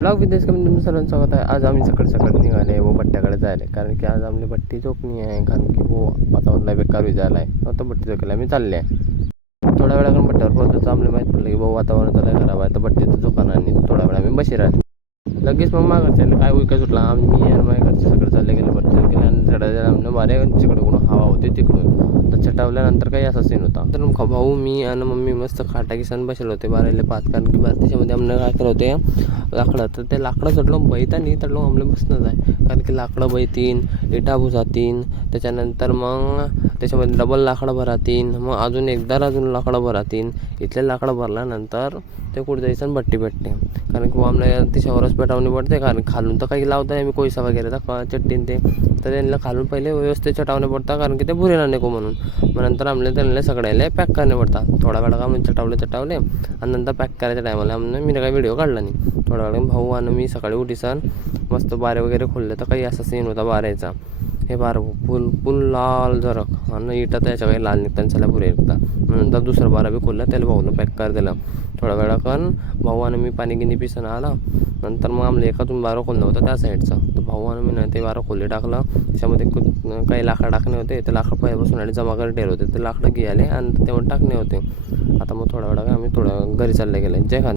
Blog विदेश कमी तुमचं सर्वांचं स्वागत आहे. आज आम्ही सकाळी सकाळी निघाले व भट्ट्याकडे जायला, कारण की आज आमची भट्टी झोपणी आहे, कारण की वो वातावरणला बेकार झाला आहे. आता भट्टी झोकायला आम्ही चालले आहे. थोड्या वेळाकडून भट्ट्यावर पोहोचतो तर आम्हाला माहीत पडलं की भाऊ वातावरण चालू खराब आहे, तर भट्टीचं दुकान आणि थोडा वेळ आम्ही बशी राहिले. लगेच मग मागच्या काय उलका सुटला. आम्ही आणि माझ्या घरचे सगळे चालले गेले भट्टी गेले आणि चढायला आम्ही बारे तिकडून हवा होती तिकडून. तर चटावल्यानंतर काही असा सीन होता. तर भाऊ मी आणि मम्मी मस्त खाटा किसान बसले होते बारायला पाच, कारण की भारतीच्यामध्ये आम्हाला काय करत होते लाकडं. तर ते लाकडं चढलो बैतानी चढलो आम्हाला बसणंच आहे, कारण की लाकडं बैतीन, इटा भुजातीन, त्याच्यानंतर मग त्याच्यामध्ये डबल लाकडं भरातीन, मग अजून एकदा अजून लाकडं भरातीन. इथले लाकडं भरल्यानंतर ते कुठे जायचं भट्टी भेटते, कारण की आम्हाला तिच्यावरच पेटावणी पडते, कारण खालून तर काही लावता आम्ही कोयसा वगैरे तर चट्टीन ते, तर त्यांना खालून पहिले व्यवस्थित चटावणे पडतात, कारण की ते भुरेला नको म्हणून. मग नंतर आम्हाला त्यांना सगळ्याला पॅक करणे पडतात. थोडा वेळा आम्ही चटावले आणि नंतर पॅक करायच्या टायमाला मी काही व्हिडिओ काढला नाही. थोड्या वेळा भाऊ आणि मी सकाळी उठीसन मस्त बारे वगैरे खोलले, तर काही असा सीन होता बाऱ्याचा. हे बारं फुल लाल जरक आणि इटा त्याच्या काही लाल निघतात चला पुरे एकदा. नंतर दुसरं बारा बी खोललं, त्याला भाऊनं पॅक कर दिलं. थोड्या वेळा कारण भाऊ आणि मी पाणी गिनी पिसन आला. नंतर मग आम्हाला एकातून बारं खोललं होतं त्या साईडचं, तर भाऊ आणि मी नाही ते बारं खोले टाकलं. त्याच्यामध्ये काही लाकडं टाकणे होते, ते लाकडं पहिल्यापासून आणि जमा करत ठेवले होते, ते लाकडं घ्यायले आणि तेव्हा टाकणे होते. आता मग थोड्या वेळा आम्ही थोडं घरी चालले गेले. जय खान.